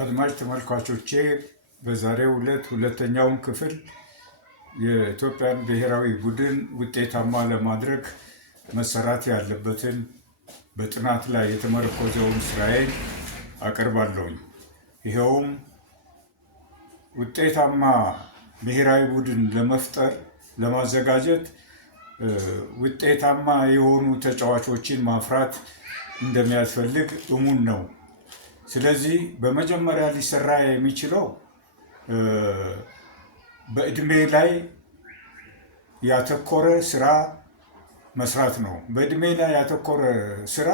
አድማጭ ተመልካቾቼ በዛሬው ዕለት ሁለተኛውን ክፍል የኢትዮጵያን ብሔራዊ ቡድን ውጤታማ ለማድረግ መሰራት ያለበትን በጥናት ላይ የተመረኮዘውን ስራዬን አቀርባለሁኝ። ይኸውም ውጤታማ ብሔራዊ ቡድን ለመፍጠር ለማዘጋጀት ውጤታማ የሆኑ ተጫዋቾችን ማፍራት እንደሚያስፈልግ እሙን ነው። ስለዚህ በመጀመሪያ ሊሰራ የሚችለው በእድሜ ላይ ያተኮረ ስራ መስራት ነው። በእድሜ ላይ ያተኮረ ስራ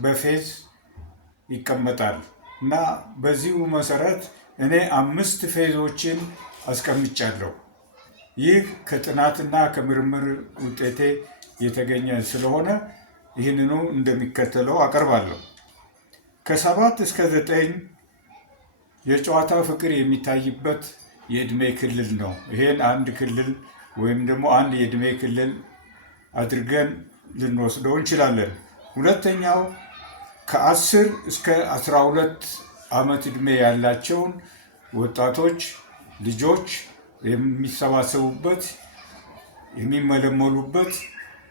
በፌዝ ይቀመጣል እና በዚሁ መሰረት እኔ 5 ፌዞችን አስቀምጫለሁ። ይህ ከጥናትና ከምርምር ውጤቴ የተገኘ ስለሆነ ይህንኑ እንደሚከተለው አቀርባለሁ። ከ7 እስከ 9 የጨዋታ ፍቅር የሚታይበት የእድሜ ክልል ነው። ይሄን አንድ ክልል ወይም ደግሞ አንድ የእድሜ ክልል አድርገን ልንወስደው እንችላለን። ሁለተኛው ከ10 እስከ 12 ዓመት ዕድሜ ያላቸውን ወጣቶች ልጆች የሚሰባሰቡበት የሚመለመሉበት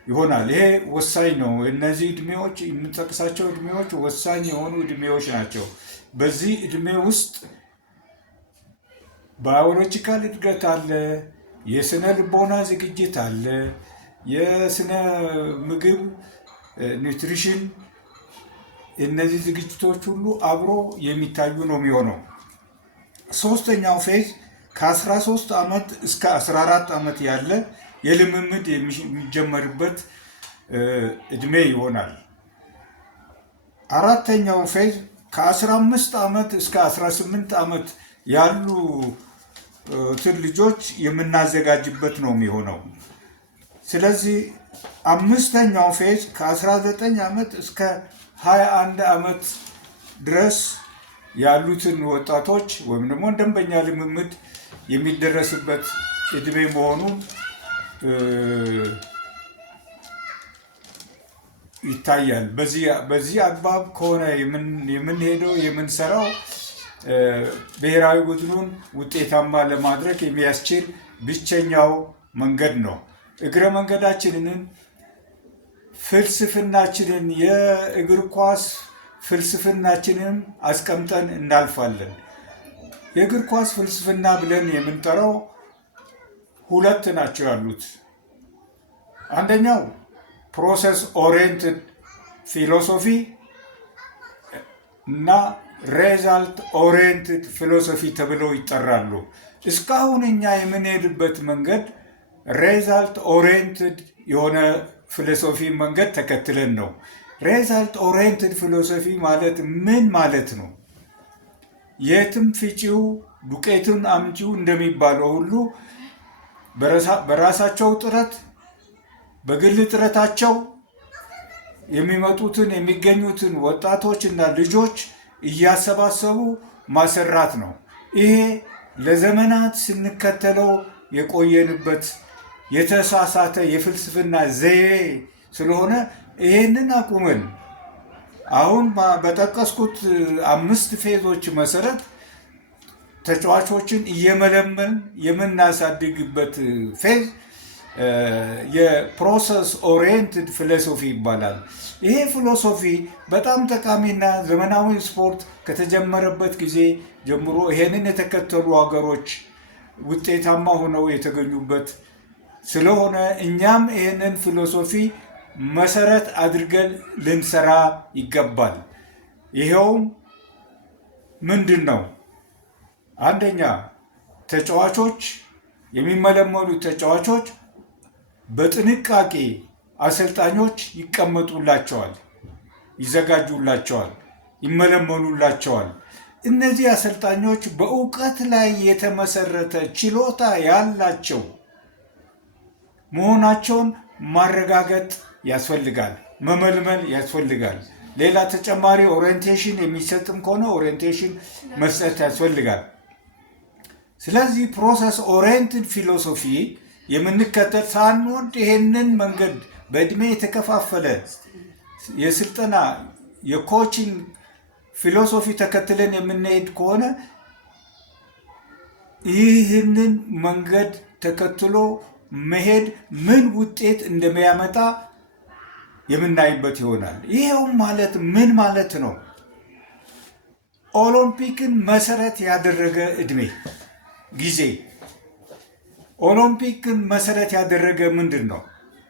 ይሆናል። ይሄ ወሳኝ ነው። እነዚህ እድሜዎች የምንጠቅሳቸው እድሜዎች ወሳኝ የሆኑ እድሜዎች ናቸው። በዚህ እድሜ ውስጥ ባዮሎጂካል እድገት አለ፣ የስነ ልቦና ዝግጅት አለ፣ የስነ ምግብ ኒውትሪሽን፣ እነዚህ ዝግጅቶች ሁሉ አብሮ የሚታዩ ነው የሚሆነው። ሶስተኛው ፌዝ ከ13 ዓመት እስከ 14 ዓመት ያለ የልምምድ የሚጀመርበት እድሜ ይሆናል። አራተኛው ፌዝ ከ15 ዓመት እስከ 18 ዓመት ያሉትን ልጆች የምናዘጋጅበት ነው የሚሆነው። ስለዚህ አምስተኛው ፌዝ ከ19 ዓመት እስከ 21 ዓመት ድረስ ያሉትን ወጣቶች ወይም ደግሞ ደንበኛ ልምምድ የሚደረስበት እድሜ መሆኑን ይታያል። በዚህ አግባብ ከሆነ የምንሄደው የምንሰራው ብሔራዊ ቡድኑን ውጤታማ ለማድረግ የሚያስችል ብቸኛው መንገድ ነው። እግረ መንገዳችንን ፍልስፍናችንን የእግር ኳስ ፍልስፍናችንን አስቀምጠን እናልፋለን። የእግር ኳስ ፍልስፍና ብለን የምንጠራው 2 ናቸው ያሉት። አንደኛው ፕሮሰስ ኦሪየንትድ ፊሎሶፊ እና ሬዛልት ኦሪየንትድ ፊሎሶፊ ተብለው ይጠራሉ። እስካሁን እኛ የምንሄድበት መንገድ ሬዛልት ኦሪየንትድ የሆነ ፊሎሶፊ መንገድ ተከትለን ነው። ሬዛልት ኦሪየንትድ ፊሎሶፊ ማለት ምን ማለት ነው? የትም ፍጪው ዱቄቱን አምጪው እንደሚባለው ሁሉ በራሳቸው ጥረት በግል ጥረታቸው የሚመጡትን የሚገኙትን ወጣቶች እና ልጆች እያሰባሰቡ ማሰራት ነው። ይሄ ለዘመናት ስንከተለው የቆየንበት የተሳሳተ የፍልስፍና ዘዬ ስለሆነ ይሄንን አቁመን አሁን በጠቀስኩት 5 ፌዞች መሰረት ተጫዋቾችን እየመለመን የምናሳድግበት ፌዝ የፕሮሰስ ኦሪየንትድ ፊሎሶፊ ይባላል። ይሄ ፊሎሶፊ በጣም ጠቃሚና ዘመናዊ ስፖርት ከተጀመረበት ጊዜ ጀምሮ ይሄንን የተከተሉ ሀገሮች ውጤታማ ሆነው የተገኙበት ስለሆነ እኛም ይሄንን ፊሎሶፊ መሰረት አድርገን ልንሰራ ይገባል። ይኸውም ምንድን ነው? አንደኛ ተጫዋቾች የሚመለመሉ ተጫዋቾች በጥንቃቄ አሰልጣኞች ይቀመጡላቸዋል፣ ይዘጋጁላቸዋል፣ ይመለመሉላቸዋል። እነዚህ አሰልጣኞች በእውቀት ላይ የተመሰረተ ችሎታ ያላቸው መሆናቸውን ማረጋገጥ ያስፈልጋል፣ መመልመል ያስፈልጋል። ሌላ ተጨማሪ ኦሪየንቴሽን የሚሰጥም ከሆነ ኦሪየንቴሽን መስጠት ያስፈልጋል። ስለዚህ ፕሮሰስ ኦሪየንትድ ፊሎሶፊ የምንከተል ሳንወድ ይሄንን መንገድ በእድሜ የተከፋፈለ የስልጠና የኮችንግ ፊሎሶፊ ተከትለን የምንሄድ ከሆነ ይህንን መንገድ ተከትሎ መሄድ ምን ውጤት እንደሚያመጣ የምናይበት ይሆናል። ይሄው ማለት ምን ማለት ነው? ኦሎምፒክን መሰረት ያደረገ እድሜ ጊዜ ኦሎምፒክን መሰረት ያደረገ ምንድን ነው?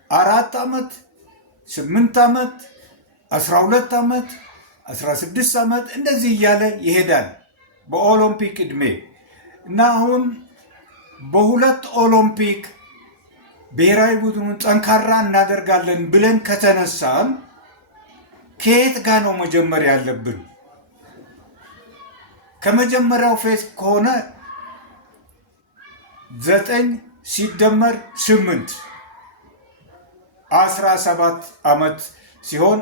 4 ዓመት፣ 8 ዓመት፣ 12 ዓመት፣ 16 ዓመት እንደዚህ እያለ ይሄዳል በኦሎምፒክ እድሜ እና አሁን በሁለት ኦሎምፒክ ብሔራዊ ቡድኑን ጠንካራ እናደርጋለን ብለን ከተነሳን ከየት ጋር ነው መጀመር ያለብን? ከመጀመሪያው ፌዝ ከሆነ 9 ሲደመር 8 17 ዓመት ሲሆን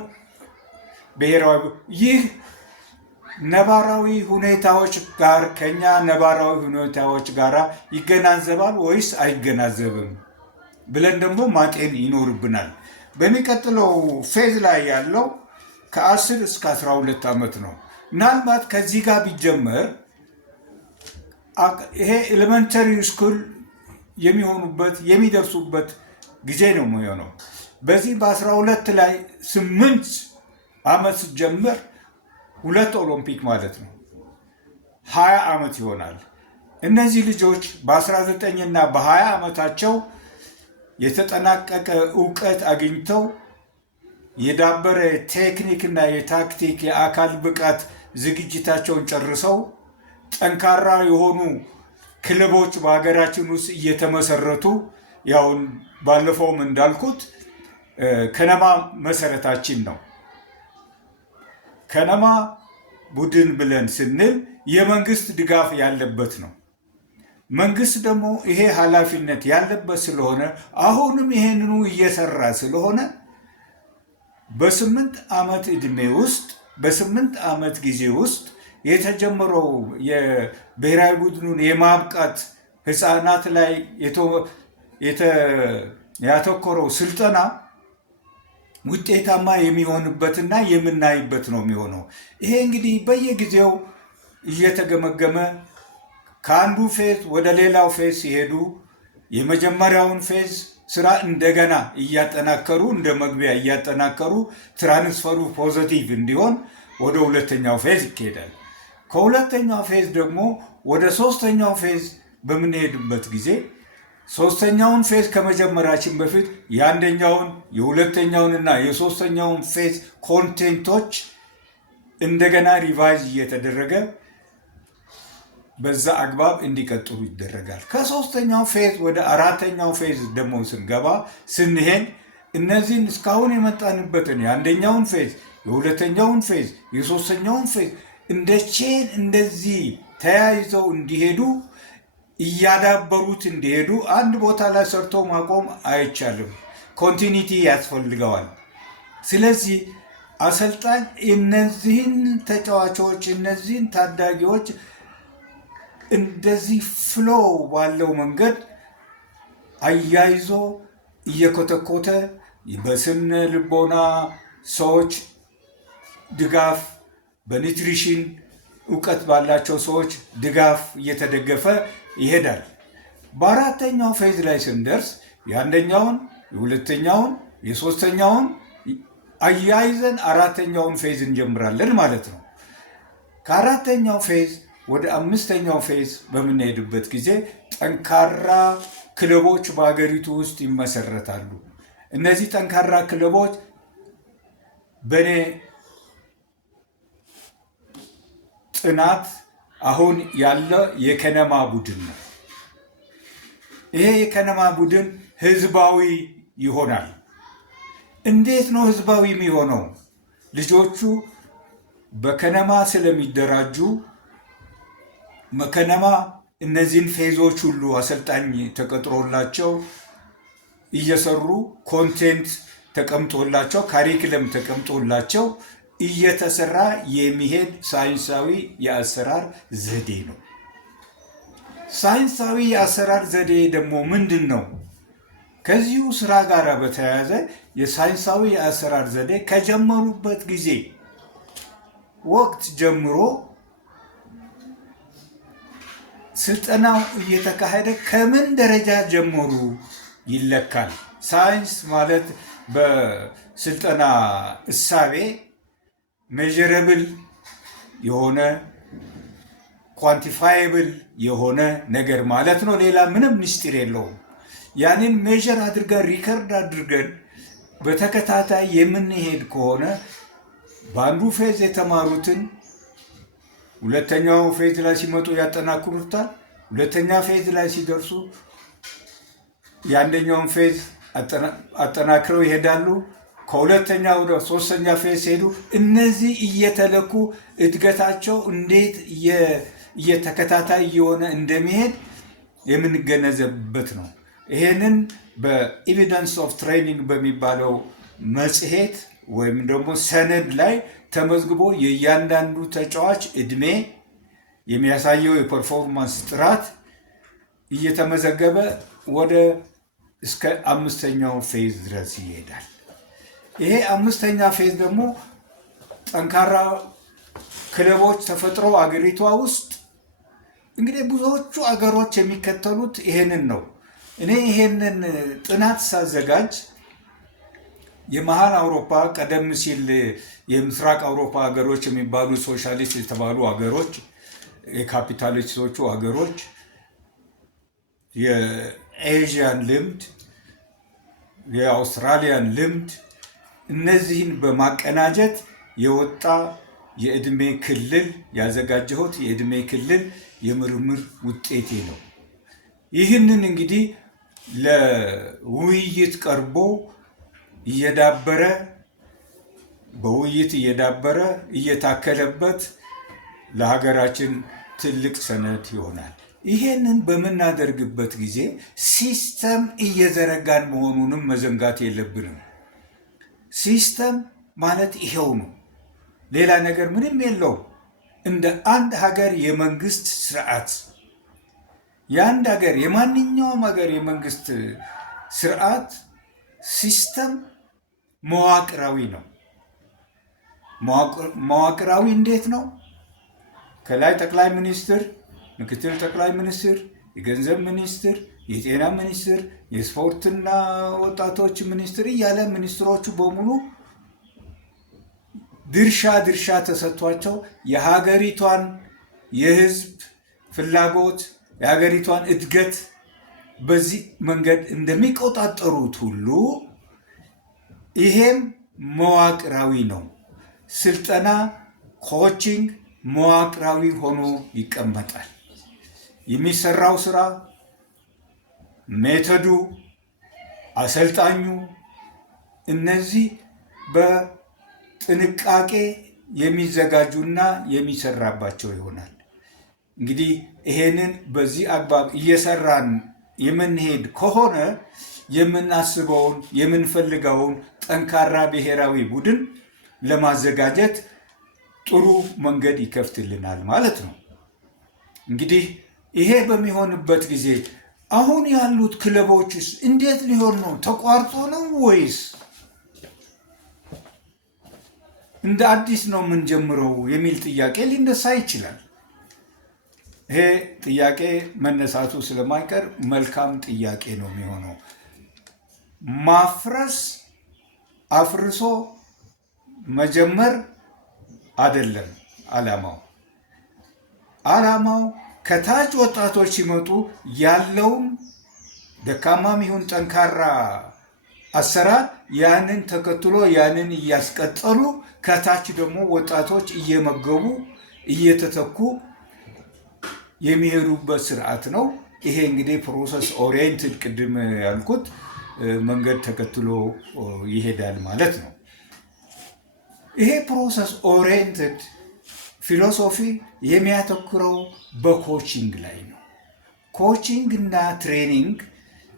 ብሔራዊ ይህ ነባራዊ ሁኔታዎች ጋር ከኛ ነባራዊ ሁኔታዎች ጋር ይገናዘባል ወይስ አይገናዘብም ብለን ደግሞ ማጤን ይኖርብናል። በሚቀጥለው ፌዝ ላይ ያለው ከ10 እስከ 12 ዓመት ነው። ምናልባት ከዚህ ጋር ቢጀመር ይሄ ኤሌመንተሪ ስኩል የሚሆኑበት የሚደርሱበት ጊዜ ነው የሚሆነው። በዚህ በ12 ላይ 8 ዓመት ሲጀመር 2 ኦሎምፒክ ማለት ነው 20 ዓመት ይሆናል። እነዚህ ልጆች በ19 እና በ20 ዓመታቸው የተጠናቀቀ እውቀት አግኝተው የዳበረ ቴክኒክና የታክቲክ የአካል ብቃት ዝግጅታቸውን ጨርሰው ጠንካራ የሆኑ ክለቦች በሀገራችን ውስጥ እየተመሰረቱ ያውን ባለፈውም እንዳልኩት ከነማ መሰረታችን ነው። ከነማ ቡድን ብለን ስንል የመንግስት ድጋፍ ያለበት ነው። መንግስት ደግሞ ይሄ ኃላፊነት ያለበት ስለሆነ አሁንም ይሄንኑ እየሰራ ስለሆነ በ8 ዓመት ዕድሜ ውስጥ በ8 ዓመት ጊዜ ውስጥ የተጀመረው የብሔራዊ ቡድኑን የማብቃት ህፃናት ላይ ያተኮረው ስልጠና ውጤታማ የሚሆንበትና የምናይበት ነው የሚሆነው። ይሄ እንግዲህ በየጊዜው እየተገመገመ ከአንዱ ፌዝ ወደ ሌላው ፌዝ ሲሄዱ የመጀመሪያውን ፌዝ ስራ እንደገና እያጠናከሩ እንደ መግቢያ እያጠናከሩ ትራንስፈሩ ፖዚቲቭ እንዲሆን ወደ ሁለተኛው ፌዝ ይካሄዳል። ከሁለተኛው ፌዝ ደግሞ ወደ ሶስተኛው ፌዝ በምንሄድበት ጊዜ ሶስተኛውን ፌዝ ከመጀመራችን በፊት የአንደኛውን የሁለተኛውንና የሶስተኛውን ፌዝ ኮንቴንቶች እንደገና ሪቫይዝ እየተደረገ በዛ አግባብ እንዲቀጥሉ ይደረጋል። ከሶስተኛው ፌዝ ወደ አራተኛው ፌዝ ደግሞ ስንሄድ እነዚህን እስካሁን የመጣንበትን የአንደኛውን ፌዝ የሁለተኛውን ፌዝ የሶስተኛውን ፌዝ እንደ ቼን እንደዚህ ተያይዘው እንዲሄዱ እያዳበሩት እንዲሄዱ አንድ ቦታ ላይ ሰርቶ ማቆም አይቻልም። ኮንቲኒቲ ያስፈልገዋል። ስለዚህ አሰልጣኝ እነዚህን ተጫዋቾች እነዚህን ታዳጊዎች እንደዚህ ፍሎ ባለው መንገድ አያይዞ እየኮተኮተ በስነ ልቦና ሰዎች ድጋፍ በኒትሪሽን እውቀት ባላቸው ሰዎች ድጋፍ እየተደገፈ ይሄዳል። በአራተኛው ፌዝ ላይ ስንደርስ የአንደኛውን የሁለተኛውን የሶስተኛውን አያይዘን አራተኛውን ፌዝ እንጀምራለን ማለት ነው። ከአራተኛው ፌዝ ወደ አምስተኛው ፌዝ በምንሄድበት ጊዜ ጠንካራ ክለቦች በሀገሪቱ ውስጥ ይመሰረታሉ። እነዚህ ጠንካራ ክለቦች በእኔ ጥናት አሁን ያለ የከነማ ቡድን ነው። ይሄ የከነማ ቡድን ህዝባዊ ይሆናል። እንዴት ነው ህዝባዊ የሚሆነው? ልጆቹ በከነማ ስለሚደራጁ ከነማ እነዚህን ፌዞች ሁሉ አሰልጣኝ ተቀጥሮላቸው እየሰሩ ኮንቴንት ተቀምጦላቸው ካሪክለም ተቀምጦላቸው እየተሰራ የሚሄድ ሳይንሳዊ የአሰራር ዘዴ ነው። ሳይንሳዊ የአሰራር ዘዴ ደግሞ ምንድን ነው? ከዚሁ ስራ ጋር በተያያዘ የሳይንሳዊ የአሰራር ዘዴ ከጀመሩበት ጊዜ ወቅት ጀምሮ ስልጠናው እየተካሄደ ከምን ደረጃ ጀምሩ ይለካል። ሳይንስ ማለት በስልጠና እሳቤ ሜዥረብል የሆነ ኳንቲፋይብል የሆነ ነገር ማለት ነው። ሌላ ምንም ምስጢር የለውም። ያንን ሜዥር አድርገን ሪከርድ አድርገን በተከታታይ የምንሄድ ከሆነ በአንዱ ፌዝ የተማሩትን ሁለተኛው ፌዝ ላይ ሲመጡ ያጠናክሩታል። ሁለተኛ ፌዝ ላይ ሲደርሱ የአንደኛውን ፌዝ አጠናክረው ይሄዳሉ። ከሁለተኛ ወደ ሶስተኛ ፌዝ ሲሄዱ እነዚህ እየተለኩ እድገታቸው እንዴት እየተከታታይ እየሆነ እንደሚሄድ የምንገነዘብበት ነው። ይሄንን በኤቪደንስ ኦፍ ትሬኒንግ በሚባለው መጽሔት ወይም ደግሞ ሰነድ ላይ ተመዝግቦ የእያንዳንዱ ተጫዋች እድሜ የሚያሳየው የፐርፎርማንስ ጥራት እየተመዘገበ ወደ እስከ 5ኛው ፌዝ ድረስ ይሄዳል። ይሄ 5ኛ ፌዝ ደግሞ ጠንካራ ክለቦች ተፈጥሮ አገሪቷ ውስጥ እንግዲህ ብዙዎቹ አገሮች የሚከተሉት ይሄንን ነው። እኔ ይሄንን ጥናት ሳዘጋጅ የመሀል አውሮፓ ቀደም ሲል የምስራቅ አውሮፓ ሀገሮች የሚባሉ ሶሻሊስት የተባሉ ሀገሮች፣ የካፒታሊስቶቹ ሀገሮች የኤዥያን ልምድ፣ የአውስትራሊያን ልምድ እነዚህን በማቀናጀት የወጣ የዕድሜ ክልል ያዘጋጀሁት የዕድሜ ክልል የምርምር ውጤቴ ነው። ይህንን እንግዲህ ለውይይት ቀርቦ እየዳበረ በውይይት እየዳበረ እየታከለበት ለሀገራችን ትልቅ ሰነድ ይሆናል። ይሄንን በምናደርግበት ጊዜ ሲስተም እየዘረጋን መሆኑንም መዘንጋት የለብንም። ሲስተም ማለት ይሄው ነው፣ ሌላ ነገር ምንም የለው። እንደ አንድ ሀገር የመንግስት ስርዓት የአንድ ሀገር የማንኛውም ሀገር የመንግስት ስርዓት ሲስተም መዋቅራዊ ነው። መዋቅራዊ እንዴት ነው? ከላይ ጠቅላይ ሚኒስትር፣ ምክትል ጠቅላይ ሚኒስትር፣ የገንዘብ ሚኒስትር፣ የጤና ሚኒስትር፣ የስፖርትና ወጣቶች ሚኒስትር እያለ ሚኒስትሮቹ በሙሉ ድርሻ ተሰጥቷቸው የሀገሪቷን የህዝብ ፍላጎት የሀገሪቷን እድገት በዚህ መንገድ እንደሚቆጣጠሩት ሁሉ ይሄም መዋቅራዊ ነው። ስልጠና ኮቺንግ መዋቅራዊ ሆኖ ይቀመጣል። የሚሰራው ስራ፣ ሜቶዱ፣ አሰልጣኙ እነዚህ በጥንቃቄ የሚዘጋጁና የሚሰራባቸው ይሆናል። እንግዲህ ይሄንን በዚህ አግባብ እየሰራን የምንሄድ ከሆነ የምናስበውን የምንፈልገውን ጠንካራ ብሔራዊ ቡድን ለማዘጋጀት ጥሩ መንገድ ይከፍትልናል ማለት ነው። እንግዲህ ይሄ በሚሆንበት ጊዜ አሁን ያሉት ክለቦችስ እንዴት ሊሆን ነው? ተቋርጦ ነው ወይስ እንደ አዲስ ነው የምንጀምረው የሚል ጥያቄ ሊነሳ ይችላል። ይሄ ጥያቄ መነሳቱ ስለማይቀር መልካም ጥያቄ ነው የሚሆነው። ማፍረስ አፍርሶ መጀመር አይደለም ዓላማው ከታች ወጣቶች ሲመጡ ያለውን ደካማም ይሁን ጠንካራ አሰራር ያንን ተከትሎ ያንን እያስቀጠሉ ከታች ደግሞ ወጣቶች እየመገቡ እየተተኩ የሚሄዱበት ስርዓት ነው። ይሄ እንግዲህ ፕሮሰስ ኦሪየንትድ ቅድም ያልኩት መንገድ ተከትሎ ይሄዳል ማለት ነው። ይሄ ፕሮሰስ ኦሪየንትድ ፊሎሶፊ የሚያተኩረው በኮቺንግ ላይ ነው። ኮቺንግ እና ትሬኒንግ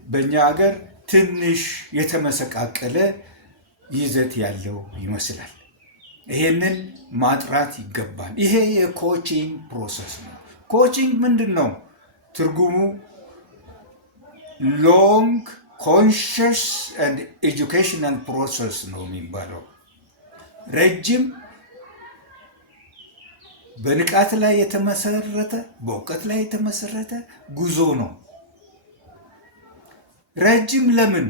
በእኛ ሀገር ትንሽ የተመሰቃቀለ ይዘት ያለው ይመስላል። ይሄንን ማጥራት ይገባል። ይሄ የኮቺንግ ፕሮሰስ ነው። ኮቺንግ ምንድን ነው? ትርጉሙ ሎንግ ኮንሽስ ኤንድ ኤጁኬሽናል ፕሮሰስ ነው የሚባለው። ረጅም በንቃት ላይ የተመሰረተ በእውቀት ላይ የተመሰረተ ጉዞ ነው። ረጅም ለምን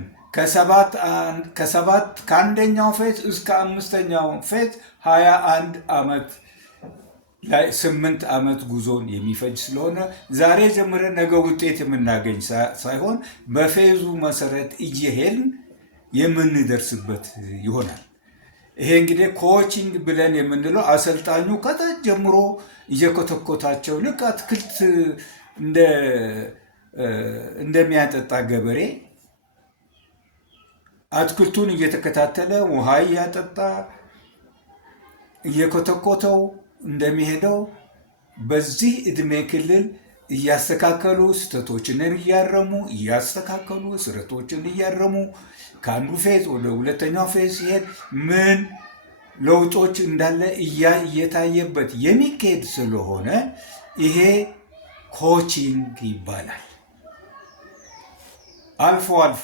ከአንደኛው ፌዝ እስከ 5ኛው ፌዝ 21 ዓመት ላይ 8 ዓመት ጉዞን የሚፈጅ ስለሆነ ዛሬ ጀምረን ነገ ውጤት የምናገኝ ሳይሆን በፌዙ መሰረት እየሄድን የምንደርስበት ይሆናል። ይሄ እንግዲህ ኮቺንግ ብለን የምንለው አሰልጣኙ ከታች ጀምሮ እየኮተኮታቸው ልክ አትክልት እንደሚያጠጣ ገበሬ አትክልቱን እየተከታተለ ውሃ እያጠጣ እየኮተኮተው እንደሚሄደው በዚህ ዕድሜ ክልል እያስተካከሉ ስህተቶችን እያስተካከሉ ስህተቶችን እያረሙ ከአንዱ ፌዝ ወደ ሁለተኛው ፌዝ ሲሄድ ምን ለውጦች እንዳለ እየታየበት የሚካሄድ ስለሆነ ይሄ ኮቺንግ ይባላል። አልፎ አልፎ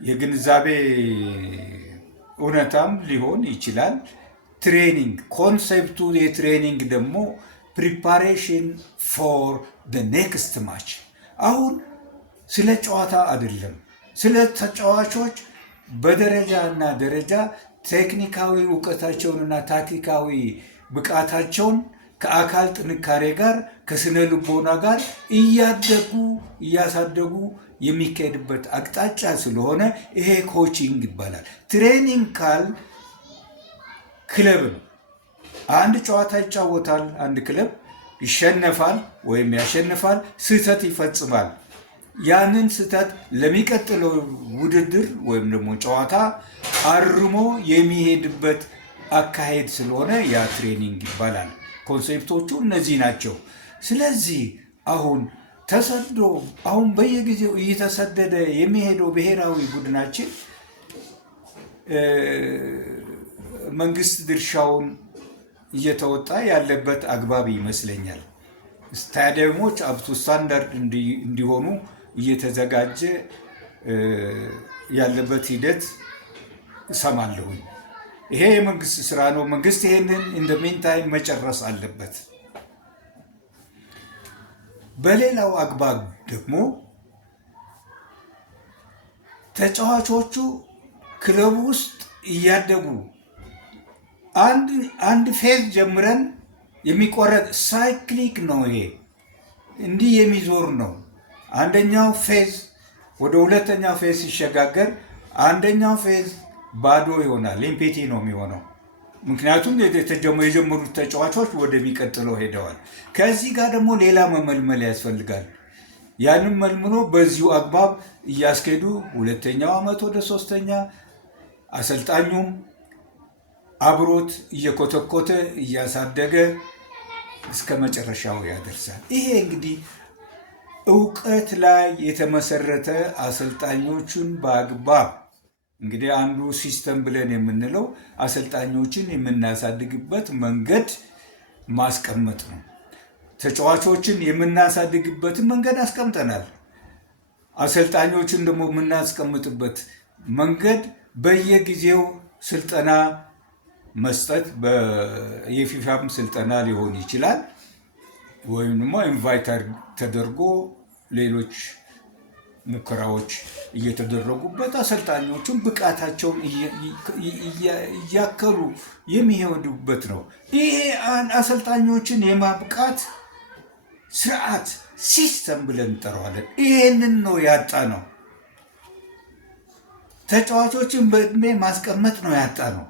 የግንዛቤ እውነታም ሊሆን ይችላል። ትሬኒንግ ኮንሴፕቱ የትሬኒንግ ደግሞ ፕሪፓሬሽን ፎር ደ ኔክስት ማች። አሁን ስለ ጨዋታ አይደለም፣ ስለ ተጫዋቾች በደረጃ እና ደረጃ ቴክኒካዊ እውቀታቸውንና ታክቲካዊ ብቃታቸውን ከአካል ጥንካሬ ጋር ከስነ ልቦና ጋር እያሳደጉ የሚካሄድበት አቅጣጫ ስለሆነ ይሄ ኮቺንግ ይባላል። ትሬኒንግ ካል ክለብ ነው። አንድ ጨዋታ ይጫወታል፣ አንድ ክለብ ይሸነፋል ወይም ያሸንፋል፣ ስህተት ይፈጽማል። ያንን ስህተት ለሚቀጥለው ውድድር ወይም ደግሞ ጨዋታ አርሞ የሚሄድበት አካሄድ ስለሆነ ያ ትሬኒንግ ይባላል። ኮንሴፕቶቹ እነዚህ ናቸው። ስለዚህ አሁን በየጊዜው እየተሰደደ የሚሄደው ብሔራዊ ቡድናችን መንግስት ድርሻውን እየተወጣ ያለበት አግባብ ይመስለኛል። ስታዲየሞች አፕቱ ስታንዳርድ እንዲሆኑ እየተዘጋጀ ያለበት ሂደት እሰማለሁኝ። ይሄ የመንግስት ስራ ነው። መንግስት ይሄንን ኢን ዘ ሜንታይም መጨረስ አለበት። በሌላው አግባብ ደግሞ ተጫዋቾቹ ክለቡ ውስጥ እያደጉ አንድ ፌዝ ጀምረን የሚቆረጥ ሳይክሊክ ነው። ይሄ እንዲህ የሚዞር ነው። አንደኛው ፌዝ ወደ ሁለተኛው ፌዝ ሲሸጋገር አንደኛው ፌዝ ባዶ ይሆናል፣ ኢምፒቲ ነው የሚሆነው። ምክንያቱም የጀመሩት ተጫዋቾች ወደሚቀጥለው ሄደዋል። ከዚህ ጋር ደግሞ ሌላ መመልመል ያስፈልጋል። ያንን መልምሎ በዚሁ አግባብ እያስኬዱ ሁለተኛው ዓመት ወደ ሶስተኛ አሰልጣኙም አብሮት እየኮተኮተ እያሳደገ እስከ መጨረሻው ያደርሳል። ይሄ እንግዲህ እውቀት ላይ የተመሰረተ አሰልጣኞቹን በአግባብ እንግዲህ አንዱ ሲስተም ብለን የምንለው አሰልጣኞችን የምናሳድግበት መንገድ ማስቀመጥ ነው። ተጫዋቾችን የምናሳድግበትን መንገድ አስቀምጠናል። አሰልጣኞችን ደግሞ የምናስቀምጥበት መንገድ በየጊዜው ስልጠና መስጠት፣ የፊፋም ስልጠና ሊሆን ይችላል፣ ወይም ደግሞ ኢንቫይተር ተደርጎ ሌሎች ሙከራዎች እየተደረጉበት አሰልጣኞቹን ብቃታቸውን እያከሉ የሚሄዱበት ነው። ይሄ አሰልጣኞችን የማብቃት ስርዓት ሲስተም ብለን እንጠራዋለን። ይሄንን ነው ያጣ ነው። ተጫዋቾችን በእድሜ ማስቀመጥ ነው ያጣ ነው።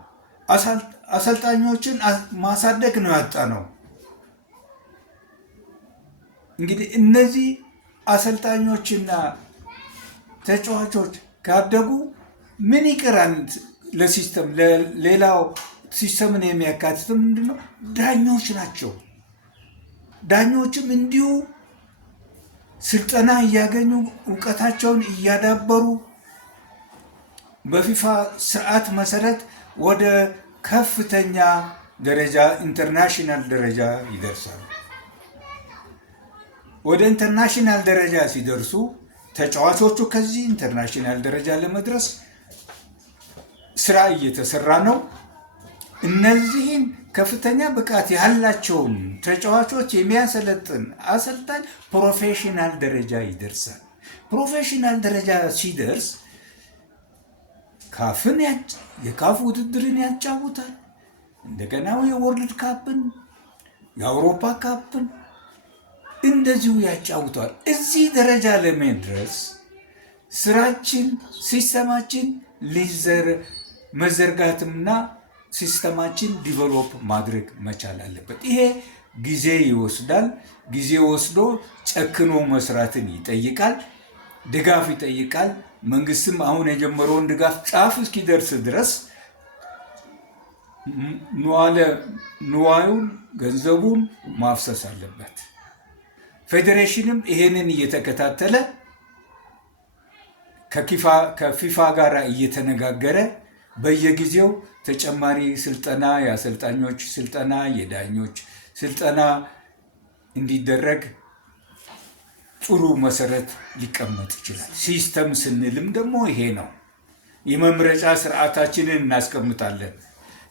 አሰልጣኞችን ማሳደግ ነው ያጣ ነው። እንግዲህ እነዚህ አሰልጣኞችና ተጫዋቾች ካደጉ ምን ይቀራል? ለሲስተም ሌላው ሲስተምን የሚያካትት ምንድነው? ዳኞች ናቸው። ዳኞችም እንዲሁ ስልጠና እያገኙ እውቀታቸውን እያዳበሩ በፊፋ ስርዓት መሰረት ወደ ከፍተኛ ደረጃ ኢንተርናሽናል ደረጃ ይደርሳሉ። ወደ ኢንተርናሽናል ደረጃ ሲደርሱ ተጫዋቾቹ ከዚህ ኢንተርናሽናል ደረጃ ለመድረስ ስራ እየተሰራ ነው። እነዚህን ከፍተኛ ብቃት ያላቸውን ተጫዋቾች የሚያሰለጥን አሰልጣኝ ፕሮፌሽናል ደረጃ ይደርሳል። ፕሮፌሽናል ደረጃ ሲደርስ የካፍ ውድድርን ያጫውታል። እንደገና የወርልድ ካፕን የአውሮፓ ካፕን እንደዚሁ ያጫውታል። እዚህ ደረጃ ለመድረስ ስራችን ሲስተማችን መዘርጋትና ሲስተማችን ዲቨሎፕ ማድረግ መቻል አለበት። ይሄ ጊዜ ይወስዳል። ጊዜ ወስዶ ጨክኖ መስራትን ይጠይቃል፣ ድጋፍ ይጠይቃል። መንግስትም አሁን የጀመረውን ድጋፍ ጫፍ እስኪደርስ ድረስ ንዋዩን ገንዘቡን ማፍሰስ አለበት። ፌዴሬሽንም ይሄንን እየተከታተለ ከፊፋ ጋር እየተነጋገረ በየጊዜው ተጨማሪ ስልጠና፣ የአሰልጣኞች ስልጠና፣ የዳኞች ስልጠና እንዲደረግ ጥሩ መሰረት ሊቀመጥ ይችላል። ሲስተም ስንልም ደግሞ ይሄ ነው። የመምረጫ ስርዓታችንን እናስቀምጣለን።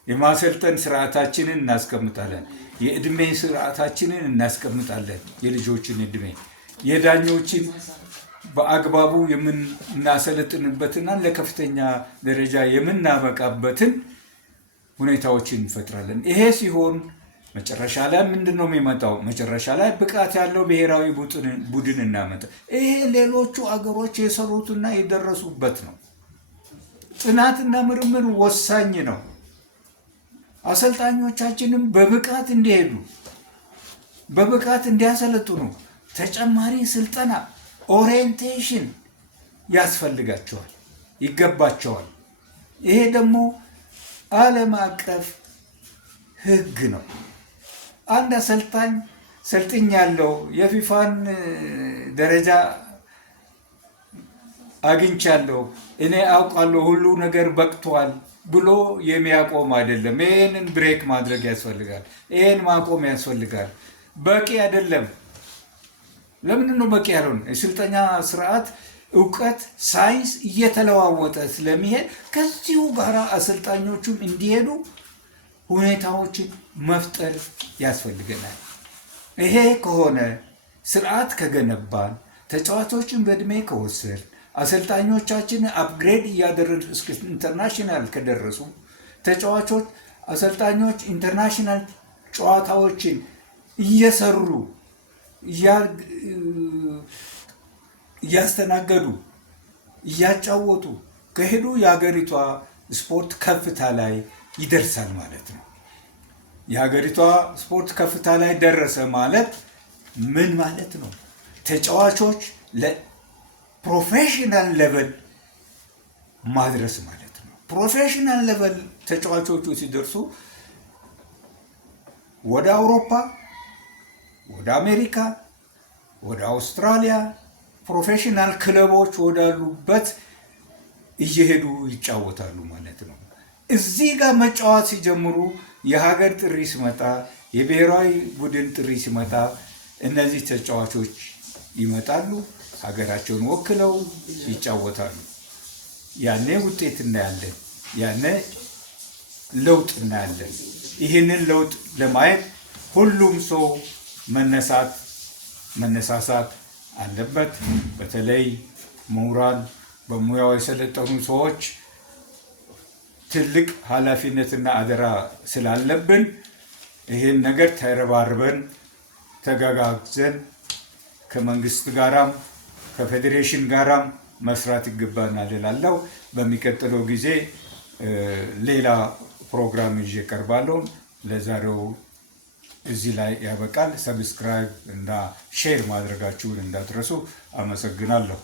የማሰልጠን ስርዓታችንን እናስቀምጣለን። የእድሜ ስርዓታችንን እናስቀምጣለን። የልጆችን እድሜ፣ የዳኞችን በአግባቡ የምናሰለጥንበትና ለከፍተኛ ደረጃ የምናበቃበትን ሁኔታዎችን እንፈጥራለን። ይሄ ሲሆን መጨረሻ ላይ ምንድን ነው የሚመጣው? መጨረሻ ላይ ብቃት ያለው ብሔራዊ ቡድን እናመጣ። ይሄ ሌሎቹ አገሮች የሰሩትና የደረሱበት ነው። ጥናትና ምርምር ወሳኝ ነው። አሰልጣኞቻችንም በብቃት እንዲሄዱ በብቃት እንዲያሰለጥኑ ተጨማሪ ስልጠና ኦሪየንቴሽን ያስፈልጋቸዋል፣ ይገባቸዋል። ይሄ ደግሞ ዓለም አቀፍ ሕግ ነው። አንድ አሰልጣኝ ሰልጥኛለሁ፣ የፊፋን ደረጃ አግኝቻለሁ፣ እኔ አውቃለሁ፣ ሁሉ ነገር በቅቷል ብሎ የሚያቆም አይደለም። ይህንን ብሬክ ማድረግ ያስፈልጋል። ይህን ማቆም ያስፈልጋል። በቂ አይደለም። ለምንድን ነው በቂ ያልሆነ? የስልጠኛ ስርዓት፣ እውቀት፣ ሳይንስ እየተለዋወጠ ስለሚሄድ ከዚሁ ጋር አሰልጣኞቹም እንዲሄዱ ሁኔታዎችን መፍጠር ያስፈልገናል። ይሄ ከሆነ ስርዓት ከገነባን፣ ተጫዋቾችን በእድሜ ከወሰድ፣ አሰልጣኞቻችን አፕግሬድ እያደረጉ እስከ ኢንተርናሽናል ከደረሱ፣ ተጫዋቾች አሰልጣኞች ኢንተርናሽናል ጨዋታዎችን እየሰሩ እያስተናገዱ እያጫወቱ ከሄዱ የሀገሪቷ ስፖርት ከፍታ ላይ ይደርሳል ማለት ነው። የሀገሪቷ ስፖርት ከፍታ ላይ ደረሰ ማለት ምን ማለት ነው? ተጫዋቾች ለፕሮፌሽናል ሌቨል ማድረስ ማለት ነው። ፕሮፌሽናል ሌቨል ተጫዋቾቹ ሲደርሱ ወደ አውሮፓ፣ ወደ አሜሪካ፣ ወደ አውስትራሊያ ፕሮፌሽናል ክለቦች ወዳሉበት እየሄዱ ይጫወታሉ ማለት ነው። እዚህ ጋር መጫወት ሲጀምሩ የሀገር ጥሪ ሲመጣ፣ የብሔራዊ ቡድን ጥሪ ሲመጣ እነዚህ ተጫዋቾች ይመጣሉ፣ ሀገራቸውን ወክለው ይጫወታሉ። ያኔ ውጤት እናያለን፣ ያኔ ለውጥ እናያለን። ይህንን ለውጥ ለማየት ሁሉም ሰው መነሳሳት አለበት። በተለይ ምሁራን፣ በሙያው የሰለጠኑ ሰዎች ትልቅ ኃላፊነትና አደራ ስላለብን ይህን ነገር ተረባርበን ተጋጋዘን ከመንግስት ጋራም ከፌዴሬሽን ጋራም መስራት ይገባናል እላለሁ። በሚቀጥለው ጊዜ ሌላ ፕሮግራም ይዤ እቀርባለሁ። ለዛሬው እዚህ ላይ ያበቃል። ሰብስክራይብ እና ሼር ማድረጋችሁን እንዳትረሱ። አመሰግናለሁ።